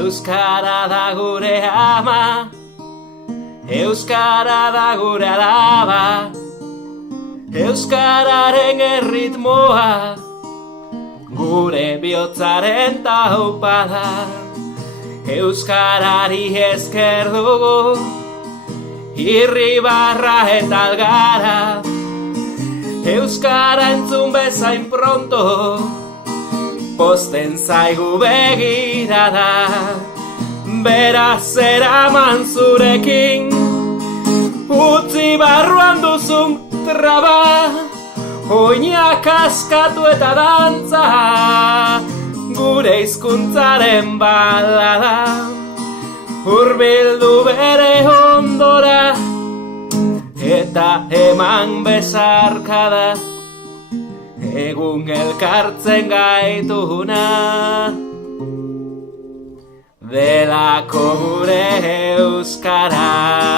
Euskara da gure ama, euskara da gure alaba, euskararen erritmoa, gure bihotzaren taupada. Euskarari esker dugu, irribarra eta algara, euskara entzun bezain pronto, posten zaigu begirada. Beraz eraman zurekin, utzi barruan duzun traba, oinak askatu eta dantza, gure hizkuntzaren balada. Hurbildu bere ondora, eta eman besarkada, egun elkartzen gaituna. Delako gure euskara.